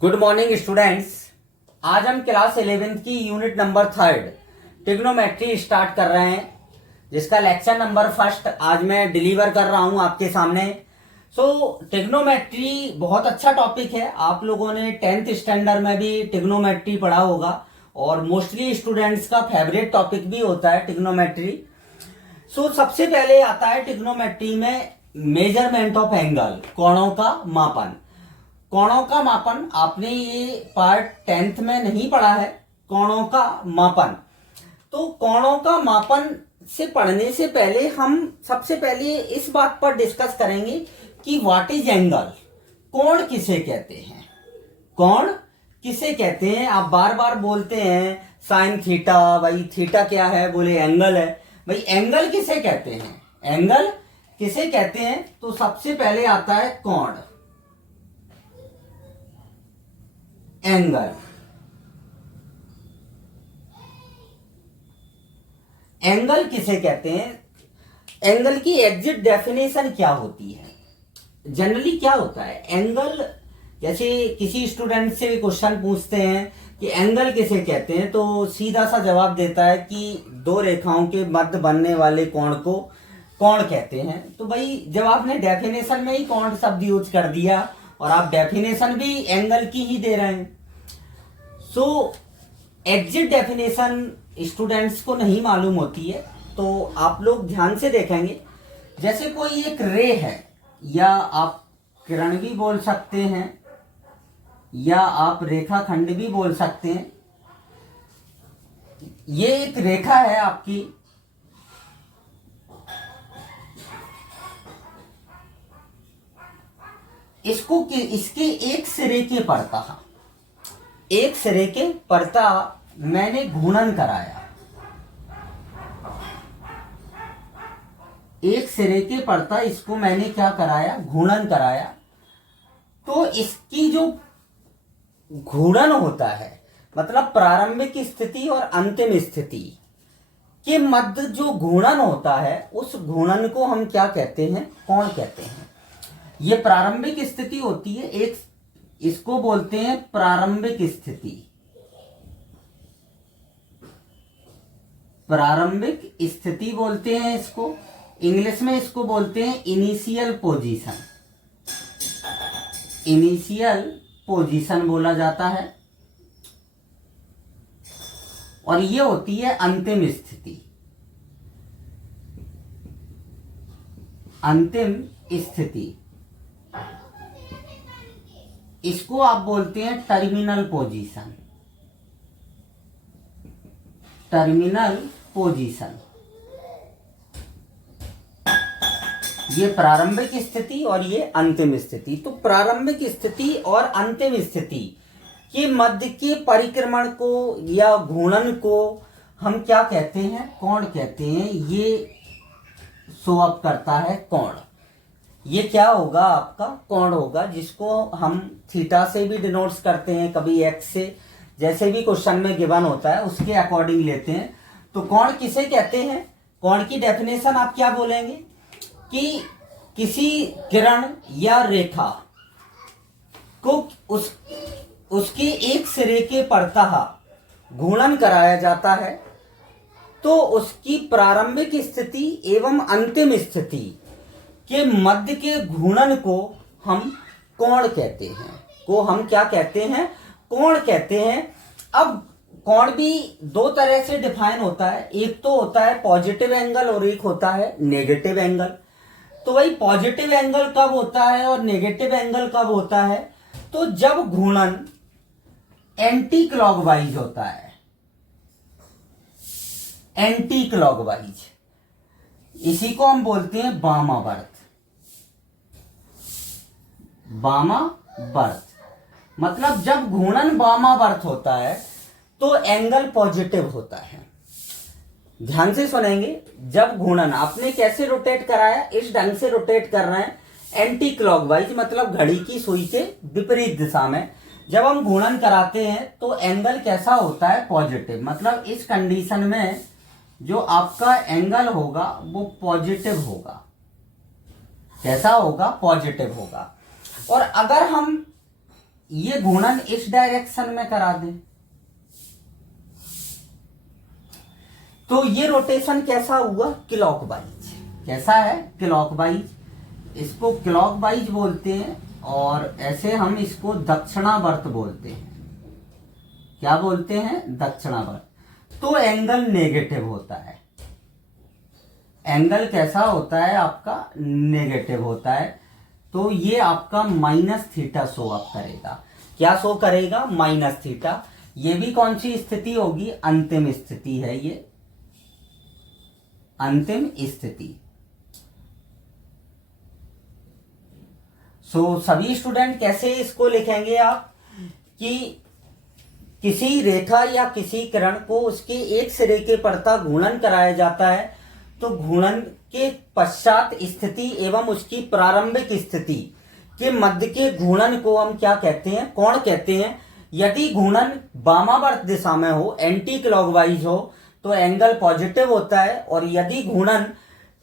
Good morning students. आज हम class 11th की यूनिट नंबर 3 ट्रिग्नोमेट्री स्टार्ट कर रहे हैं, जिसका लेक्चर नंबर 1 आज मैं डिलीवर कर रहा हूं आपके सामने। ट्रिग्नोमेट्री बहुत अच्छा टॉपिक है। आप लोगों ने 10th स्टैंडर्ड में भी ट्रिग्नोमेट्री पढ़ा होगा और मोस्टली स्टूडेंट्स का फेवरेट टॉपिक भी होता है ट्रिग्नोमेट्री। सबसे पहले आता है ट्रिग्नोमेट्री में मेजरमेंट ऑफ एंगल, कोणों का मापन। कोणों का मापन आपने ये पार्ट 10th में नहीं पढ़ा है, कोणों का मापन। तो कोणों का मापन से पढ़ने से पहले हम सबसे पहले इस बात पर डिस्कस करेंगे कि व्हाट इज एंगल, कोण किसे कहते हैं। कोण किसे कहते हैं? आप बार बार बोलते हैं साइन थीटा, भाई थीटा क्या है? बोले एंगल है। भाई एंगल किसे कहते हैं? एंगल किसे कहते हैं? तो सबसे पहले आता है कोण। एंगल, एंगल किसे कहते हैं? एंगल की एग्जैक्ट डेफिनेशन क्या होती है? जनरली क्या होता है एंगल? जैसे किसी स्टूडेंट से भी क्वेश्चन पूछते हैं कि एंगल किसे कहते हैं, तो सीधा सा जवाब देता है कि दो रेखाओं के मध्य बनने वाले कोण को कोण कहते हैं। तो भाई जब आपने डेफिनेशन में ही कोण शब्द यूज कर दिया और आप डेफिनेशन भी एंगल की ही दे रहे हैं। एग्जैक्ट डेफिनेशन स्टूडेंट्स को नहीं मालूम होती है, तो आप लोग ध्यान से देखेंगे। जैसे कोई एक रे है, या आप किरण भी बोल सकते हैं, या आप रेखाखंड भी बोल सकते हैं। ये एक रेखा है आपकी, इसके एक सिरे के परता मैंने घूर्णन कराया। एक सिरे के परता इसको मैंने क्या कराया? घूर्णन कराया। तो इसकी जो घूर्णन होता है, मतलब प्रारंभिक स्थिति और अंतिम स्थिति के मध्य जो घूर्णन होता है, उस घूर्णन को हम क्या कहते हैं? कोण कहते हैं। ये प्रारंभिक स्थिति होती है, एक इसको बोलते हैं प्रारंभिक स्थिति। प्रारंभिक स्थिति बोलते हैं इसको, इंग्लिश में इसको बोलते हैं इनिशियल पोजीशन। इनिशियल पोजीशन बोला जाता है। और ये होती है अंतिम स्थिति। अंतिम स्थिति इसको आप बोलते हैं टर्मिनल पोजीशन। टर्मिनल पोजीशन, ये प्रारंभिक स्थिति और ये अंतिम स्थिति। तो प्रारंभिक स्थिति और अंतिम स्थिति के मध्य के परिक्रमण को या घूर्णन को हम क्या कहते हैं? कोण कहते हैं। ये शो अप करता है कोण। ये क्या होगा? आपका कोण होगा, जिसको हम थीटा से भी डिनोट्स करते हैं, कभी एक्स से, जैसे भी क्वेश्चन में गिवन होता है उसके अकॉर्डिंग लेते हैं। तो कोण किसे कहते हैं? कोण की डेफिनेशन आप क्या बोलेंगे कि किसी किरण या रेखा को उसके एक सिरे के परतः घूर्णन कराया जाता है, तो उसकी प्रारंभिक स्थिति एवं अंतिम स्थिति के मध्य के घूर्णन को हम कोण कहते हैं। को हम क्या कहते हैं? कोण कहते हैं। अब कोण भी दो तरह से डिफाइन होता है। एक तो होता है पॉजिटिव एंगल और एक होता है नेगेटिव एंगल। तो भाई पॉजिटिव एंगल कब होता है और नेगेटिव एंगल कब होता है? तो जब घूर्णन एंटी क्लॉकवाइज होता है। एंटी क्लॉकवाइज, इसी को हम बोलते हैं वामावर्त। वामावर्त मतलब जब घूर्णन वामावर्त होता है तो एंगल पॉजिटिव होता है। ध्यान से सुनेंगे। जब घूर्णन आपने कैसे रोटेट कराया? इस ढंग से रोटेट कर रहे हैं एंटी क्लॉकवाइज, मतलब घड़ी की सुई के विपरीत दिशा में। जब हम घूर्णन कराते हैं तो एंगल कैसा होता है? पॉजिटिव। मतलब इस कंडीशन में जो आपका एंगल होगा वो पॉजिटिव होगा। कैसा होगा? पॉजिटिव होगा। और अगर हम ये घूर्णन इस डायरेक्शन में करा दें तो ये रोटेशन कैसा हुआ, क्लॉकवाइज। कैसा है, क्लॉकवाइज। इसको क्लॉकवाइज बोलते हैं और ऐसे हम इसको दक्षिणावर्त बोलते हैं। क्या बोलते हैं, दक्षिणावर्त। तो एंगल नेगेटिव होता है। एंगल कैसा होता है आपका, नेगेटिव होता है। तो ये आपका -θ शो अप करेगा। क्या शो करेगा, -θ। ये भी कौन सी स्थिति होगी, अंतिम स्थिति है ये, अंतिम स्थिति। सभी स्टूडेंट कैसे इसको लिखेंगे आप कि किसी रेखा या किसी किरण को उसके एक सिरे के परता घूर्णन कराया जाता है तो घूर्णन के पश्चात स्थिति एवं उसकी प्रारंभिक स्थिति के मध्य के घूर्णन को हम क्या कहते हैं, कोण कहते हैं। यदि घूर्णन वामावर्त दिशा में हो, एंटी क्लॉकवाइज हो, तो एंगल पॉजिटिव होता है, और यदि घूर्णन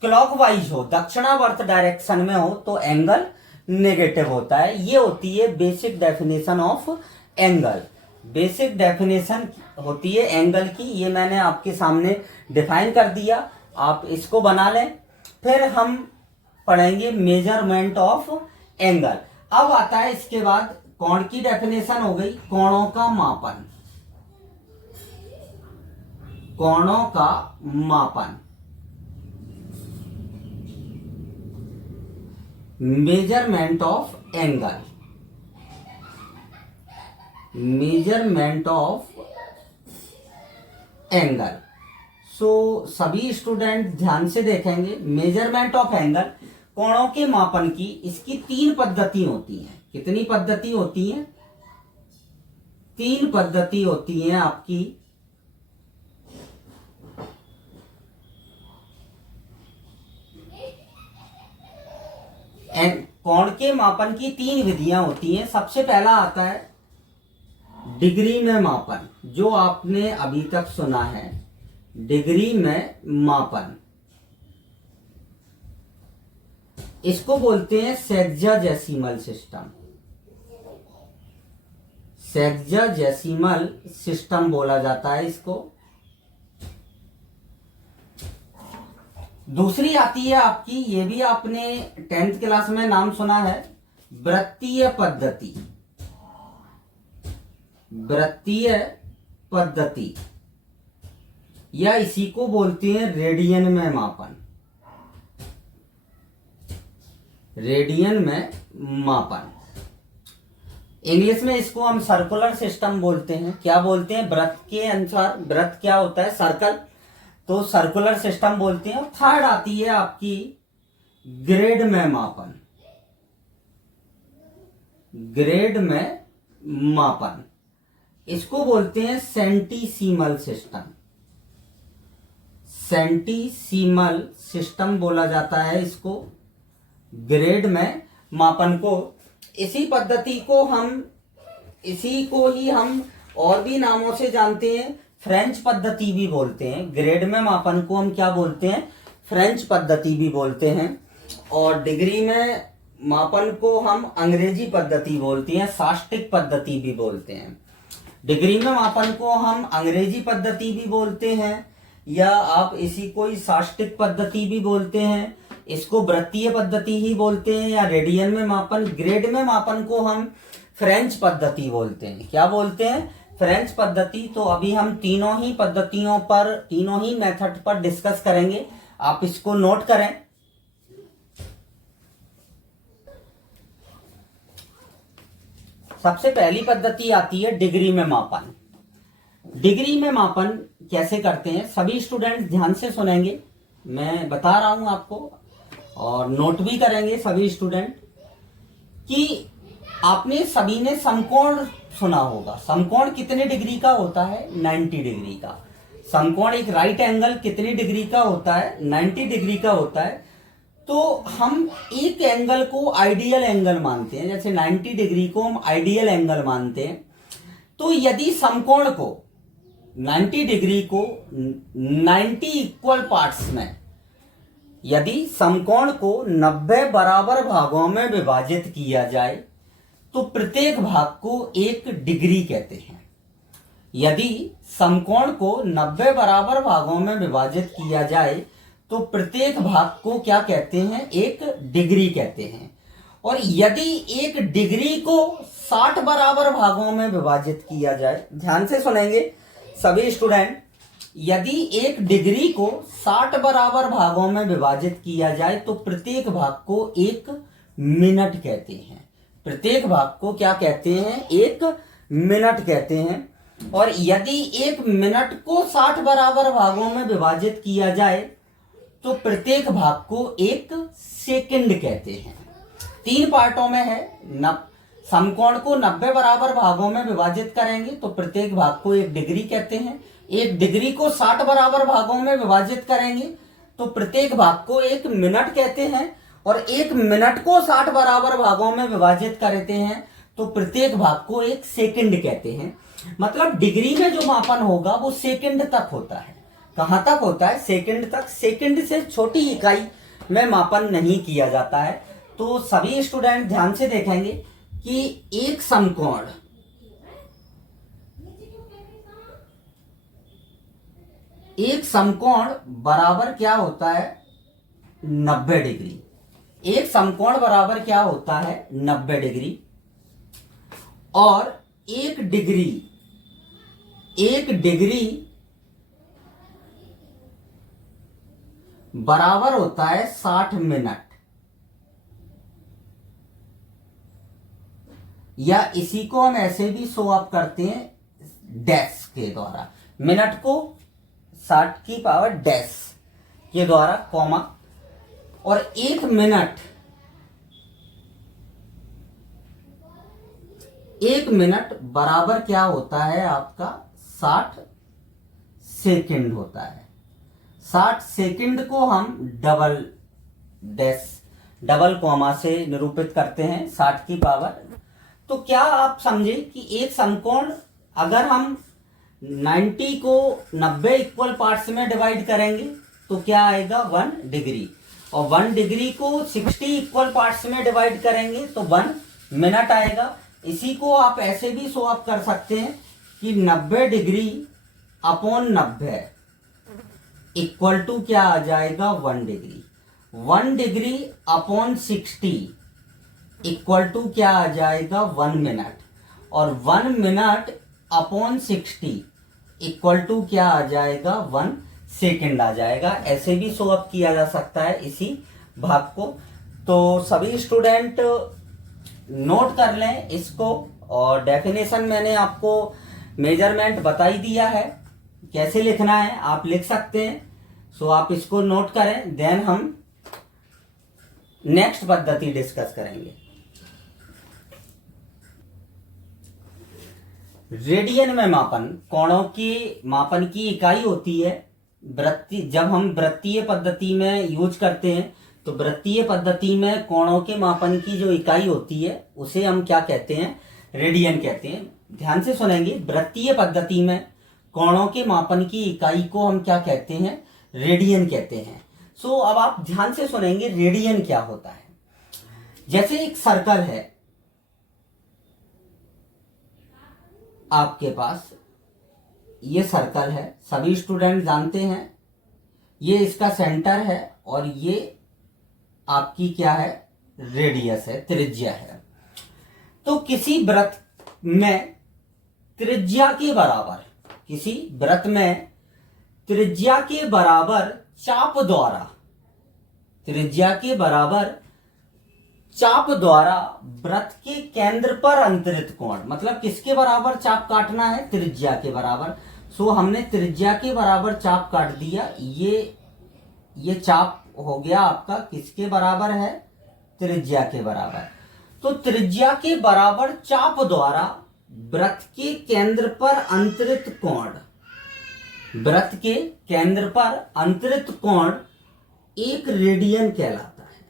क्लॉकवाइज हो, दक्षिणावर्त डायरेक्शन में हो, तो एंगल नेगेटिव होता है। ये होती है basic definition of angle. Basic definition होती है एंगल की, ये मैंने आपके सामने डिफाइन कर दिया, आप इसको बना लें। फिर हम पढ़ेंगे मेजरमेंट ऑफ एंगल। अब आता है इसके बाद कोण की डेफिनेशन हो गई, कोणों का मापन। कोणों का मापन, measurement of angle. Measurement of angle. सभी स्टूडेंट ध्यान से देखेंगे, मेजरमेंट ऑफ एंगल, कोणों के मापन की इसकी 3 पद्धति होती हैं। कितनी पद्धति होती हैं, 3 पद्धति होती हैं आपकी। कोण के मापन की 3 विधियां होती हैं। सबसे पहला आता है डिग्री में मापन, जो आपने अभी तक सुना है, डिग्री में मापन। इसको बोलते हैं सेक्साजेसिमल सिस्टम। सेक्साजेसिमल सिस्टम बोला जाता है इसको। दूसरी आती है आपकी, ये भी आपने 10th क्लास में नाम सुना है, वृत्तीय पद्धति। वृत्तीय पद्धति, या इसी को बोलते हैं रेडियन में मापन। रेडियन में मापन। इंग्लिश में इसको हम सर्कुलर सिस्टम बोलते हैं। क्या बोलते हैं, वृत्त के अनुसार, वृत्त क्या होता है, सर्कल, तो सर्कुलर सिस्टम बोलते हैं। और थर्ड आती है आपकी ग्रेड में मापन। ग्रेड में मापन, इसको बोलते हैं सेंटीसीमल सिस्टम। सेंटीसीमल सिस्टम बोला जाता है इसको, ग्रेड में मापन को। इसी पद्धति को हम, इसी को ही हम और भी नामों से जानते हैं, फ्रेंच पद्धति भी बोलते हैं। ग्रेड में मापन को हम क्या बोलते हैं, फ्रेंच पद्धति भी बोलते हैं। और डिग्री में मापन को हम अंग्रेजी पद्धति बोलते हैं, साष्टिक पद्धति भी बोलते हैं। डिग्री में मापन को हम अंग्रेजी पद्धति भी बोलते हैं, या आप इसी को ही साष्टिक पद्धति भी बोलते हैं, इसको वृत्तीय पद्धति ही बोलते हैं, या रेडियन में मापन। ग्रेड में मापन को हम फ्रेंच पद्धति बोलते हैं। क्या बोलते हैं, फ्रेंच पद्धति। तो अभी हम तीनों ही पद्धतियों पर, तीनों ही मेथड पर डिस्कस करेंगे, आप इसको नोट करें। सबसे पहली पद्धति आती है डिग्री में मापन। डिग्री में मापन कैसे करते हैं, सभी स्टूडेंट ध्यान से सुनेंगे, मैं बता रहा हूं आपको, और नोट भी करेंगे सभी स्टूडेंट। कि आपने सभी ने समकोण सुना होगा। समकोण कितने डिग्री का होता है, 90 डिग्री का। समकोण, एक राइट एंगल कितनी डिग्री का होता है, 90 डिग्री का होता है। तो हम एक एंगल को आइडियल एंगल मानते हैं, जैसे 90 डिग्री को हम आइडियल एंगल मानते हैं। तो यदि समकोण को 90 डिग्री को 90 इक्वल पार्ट्स में, यदि समकोण को 90 बराबर भागों में विभाजित किया जाए, तो प्रत्येक भाग को 1 डिग्री कहते हैं। यदि समकोण को 90 बराबर भागों में विभाजित किया जाए तो प्रत्येक भाग को क्या कहते हैं? 1 डिग्री कहते हैं। और यदि 1 डिग्री को 60 बराबर भागों में विभाजित किया जाए, ध्यान से सुनेंगे सभी स्टूडेंट, यदि 1 डिग्री को 60 बराबर भागों में विभाजित किया जाए तो प्रत्येक भाग को 1 मिनट कहते हैं। प्रत्येक भाग को क्या कहते हैं? 1 मिनट कहते हैं। और यदि 1 मिनट को 60 बराबर भागों में विभाजित किया जाए तो प्रत्येक भाग को 1 सेकंड कहते हैं। 3 पार्टों में है। समकोण को 90 बराबर भागों में विभाजित करेंगे तो प्रत्येक भाग को 1 डिग्री कहते हैं। 1 डिग्री को 60 बराबर भागों में विभाजित करेंगे तो प्रत्येक भाग को 1 मिनट कहते हैं। और 1 मिनट को 60 बराबर भागों में विभाजित करते हैं तो प्रत्येक भाग को 1 सेकंड कहते हैं। मतलब डिग्री में जो मापन होगा वो सेकंड तक होता है। कहां तक होता है? सेकंड तक। सेकंड से छोटी इकाई में मापन नहीं किया जाता है। तो सभी स्टूडेंट ध्यान से देखेंगे कि एक समकोण बराबर क्या होता है? 90 डिग्री। एक समकोण बराबर क्या होता है? 90 डिग्री। और 1 डिग्री बराबर होता है 60 मिनट, या इसी को हम ऐसे भी शो अप करते हैं डैश के द्वारा। मिनट को 60 की पावर डैश के द्वारा, कॉमा। और 1 मिनट बराबर क्या होता है आपका? 60 सेकंड होता है। 60 सेकंड को हम डबल कॉमा से निरूपित करते हैं 60 की पावर। तो क्या आप समझे कि एक समकोण अगर हम 90 को 90 इक्वल पार्ट्स में डिवाइड करेंगे तो क्या आएगा? 1 डिग्री। और 1 डिग्री को 60 इक्वल पार्ट्स में डिवाइड करेंगे तो 1 मिनट आएगा। इसी को आप ऐसे भी शो अप कर सकते हैं कि 90 डिग्री अपॉन 90 इक्वल टू क्या आ जाएगा? 1 degree. 1 degree upon 60 equal to क्या आ जाएगा? 1 मिनट। और 1 मिनट अपॉन 60 इक्वल टू क्या आ जाएगा? 1 सेकंड आ जाएगा। ऐसे भी शो अप किया जा सकता है इसी भाग को। तो सभी स्टूडेंट नोट कर लें इसको। और डेफिनेशन मैंने आपको मेजरमेंट बता ही दिया है, कैसे लिखना है आप लिख सकते हैं। सो आप इसको नोट करें, देन हम नेक्स्ट पद्धति डिस्कस करेंगे। रेडियन में मापन, कोणों के मापन की इकाई होती है वृत्तीय। जब हम वृत्तीय पद्धति में यूज करते हैं तो वृत्तीय पद्धति में कोणों के मापन की जो इकाई होती है उसे हम क्या कहते हैं? रेडियन कहते हैं। ध्यान से सुनेंगे, वृत्तीय पद्धति में कोणों के मापन की इकाई को हम क्या कहते हैं? रेडियन कहते हैं। सो अब आप ध्यान से सुनेंगे रेडियन क्या होता है। जैसे एक सर्कल है आपके पास, ये सर्कल है, सभी स्टूडेंट जानते हैं, ये इसका सेंटर है और ये आपकी क्या है? रेडियस है, त्रिज्या है। तो किसी वृत्त में त्रिज्या के बराबर, किसी वृत्त में त्रिज्या के बराबर चाप द्वारा, त्रिज्या के बराबर चाप द्वारा वृत्त के केंद्र पर अंतरित कोण, मतलब किसके बराबर चाप काटना है? त्रिज्या के बराबर। सो हमने त्रिज्या के बराबर चाप काट दिया। ये चाप हो गया आपका किसके बराबर है? त्रिज्या के बराबर। तो त्रिज्या के बराबर चाप द्वारा वृत्त के केंद्र पर अंतरित कोण, वृत्त के केंद्र पर अंतरित कोण एक रेडियन कहलाता है।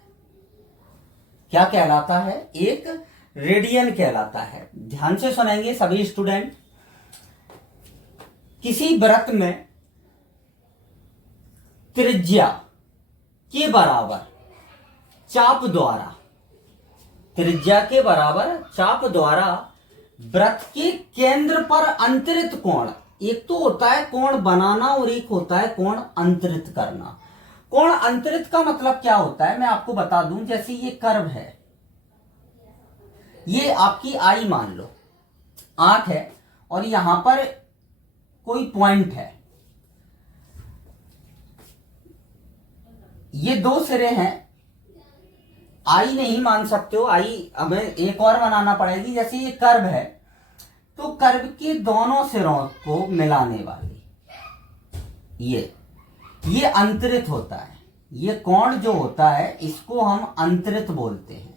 क्या कहलाता है? एक रेडियन कहलाता है। ध्यान से सुनेंगे सभी स्टूडेंट। किसी वृत्त में त्रिज्या के बराबर चाप द्वारा त्रिज्या के बराबर चाप द्वारा वृत्त के केंद्र पर अंतरित कोण। एक तो होता है कोण बनाना और एक होता है कोण अंतरित करना। कोण अंतरित का मतलब क्या होता है मैं आपको बता दूं। जैसे ये कर्व है, ये आपकी आई मान लो, आंख है, और यहां पर कोई पॉइंट है, ये दो सिरे हैं। आई नहीं मान सकते हो, आई हमें एक और बनाना पड़ेगी। जैसे ये कर्व है, तो कर्व के दोनों सिरों को मिलाने वाली ये अंतरित होता है। ये कोण जो होता है इसको हम अंतरित बोलते हैं।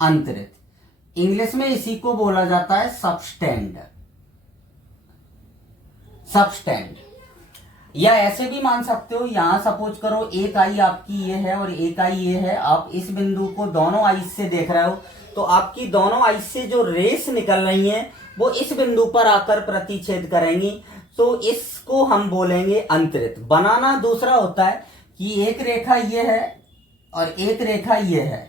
अंतरित इंग्लिश में इसी को बोला जाता है सबस्टेंड। सबस्टेंड, या ऐसे भी मान सकते हो। यहां सपोज करो एक आई आपकी ये है और एक आई ये है। आप इस बिंदु को दोनों आई से देख रहे हो, तो आपकी दोनों आई से जो रेस निकल रही हैं वो इस बिंदु पर आकर प्रतिच्छेद करेंगी, तो इसको हम बोलेंगे अंतरित। बनाना दूसरा होता है कि एक रेखा ये है और एक रेखा ये है,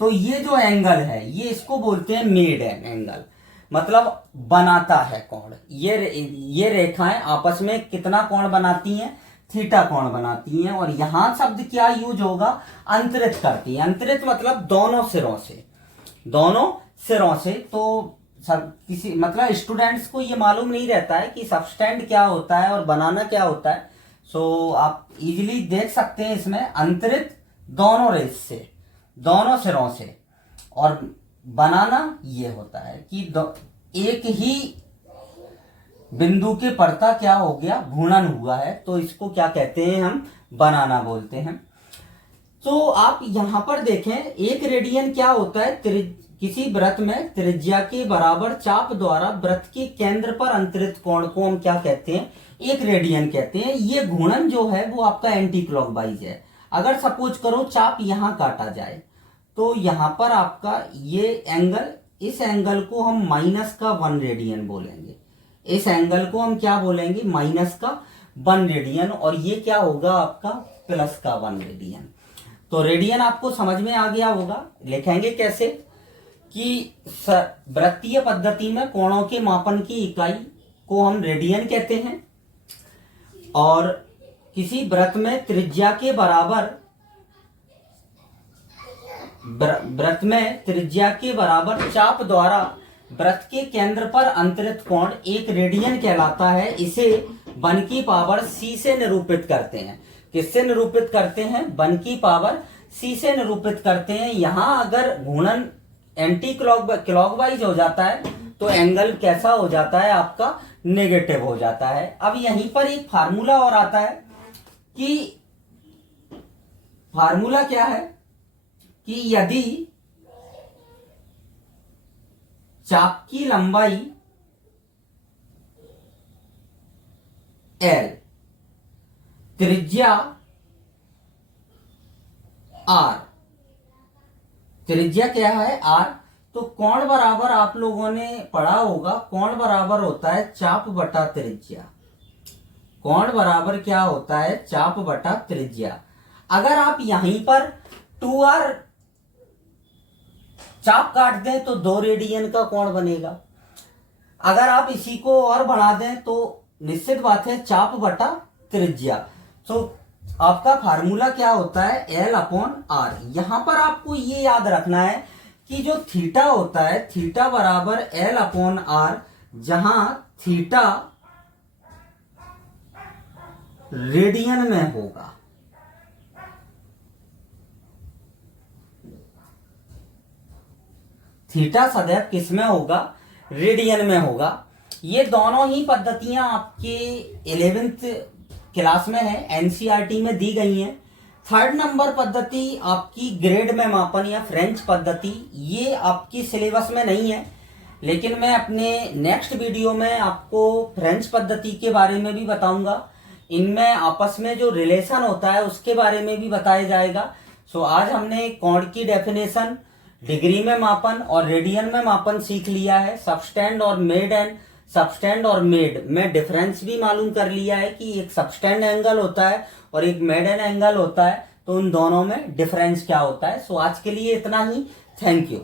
तो ये जो एंगल है ये इसको बोलते हैं मेड एंगल, मतलब बनाता है कोण। ये रेखाएं आपस में कितना कोण बनाती हैं? थीटा कोण बनाती हैं। और यहां शब्द क्या यूज होगा? अंतरित करती है। अंतरित मतलब दोनों सिरों से, दोनों सिरों से। तो सब किसी मतलब स्टूडेंट्स को ये मालूम नहीं रहता है कि सबस्टेंड क्या होता है और बनाना क्या होता है। सो आप इजीली देख सकते हैं इसमें अंतरित दोनों रेस से, दोनों सिरों से, और बनाना ये होता है कि एक ही बिंदु के परता क्या हो गया? घूर्णन हुआ है, तो इसको क्या कहते हैं? हम बनाना बोलते हैं। तो आप यहां पर देखें, एक रेडियन क्या होता है? किसी वृत्त में त्रिज्या के बराबर चाप द्वारा वृत्त के केंद्र पर अंतरित कोण को हम क्या कहते हैं? एक रेडियन कहते हैं। ये घूर्णन जो है वो आपका एंटी क्लॉकवाइज है। अगर सपोज करो चाप यहां काटा जाए, तो यहां पर आपका ये एंगल, इस एंगल को हम माइनस का 1 रेडियन बोलेंगे। इस एंगल को हम क्या बोलेंगे? माइनस का 1 रेडियन। और ये क्या होगा आपका? प्लस का 1 रेडियन। तो रेडियन आपको समझ में आ गया होगा। लिखेंगे कैसे कि वृत्तीय पद्धति में कोणों के मापन की इकाई को हम रेडियन कहते हैं, और किसी वृत्त में त्रिज्या के बराबर चाप द्वारा वृत्त के केंद्र पर अंतरित कोण एक रेडियन कहलाता है। इसे 1 की पावर c से निरूपित करते हैं। किससे निरूपित करते हैं? 1 की पावर c से निरूपित करते हैं। यहां अगर घूर्णन एंटी क्लॉकवाइज हो जाता है तो एंगल कैसा हो जाता है? आपका नेगेटिव हो जाता है। अब यहीं पर एक फार्मूला और आता है कि फार्मूला क्या है कि यदि चाप की लंबाई L, त्रिज्या R, त्रिज्या क्या है? R, तो कोण बराबर आप लोगों ने पढ़ा होगा, कोण बराबर होता है चाप बटा त्रिज्या। कोण बराबर क्या होता है? चाप बटा त्रिज्या। अगर आप यहीं पर 2r चाप काट दें तो 2 रेडियन का कोण बनेगा। अगर आप इसी को और बढ़ा दें तो निश्चित बात है चाप बटा त्रिज्या। तो आपका फार्मूला क्या होता है? L/R। यहां पर आपको ये याद रखना है कि जो थीटा होता है, थीटा बराबर L/R, जहां थीटा रेडियन में होगा। थीटा सदैव किस में होगा? रेडियन में होगा। ये दोनों ही पद्धतियां आपके 11th क्लास में है, एनसीईआरटी में दी गई हैं। 3rd नंबर पद्धति आपकी ग्रेड में मापन या फ्रेंच पद्धति, ये आपकी सिलेबस में नहीं है, लेकिन मैं अपने नेक्स्ट वीडियो में आपको फ्रेंच पद्धति के बारे में भी बताऊंगा। इनमें आपस में जो रिलेशन होता है उसके बारे में भी बताया जाएगा। सो आज हमने कोण की डेफिनेशन, डिग्री में मापन और रेडियन में मापन सीख लिया है। सबस्टेंड और मेड एंड सबस्टेंड और मेड में डिफरेंस भी मालूम कर लिया है कि एक सबस्टेंड एंगल होता है और एक मेडन एंगल होता है, तो उन दोनों में डिफरेंस क्या होता है। सो आज के लिए इतना ही। Thank you.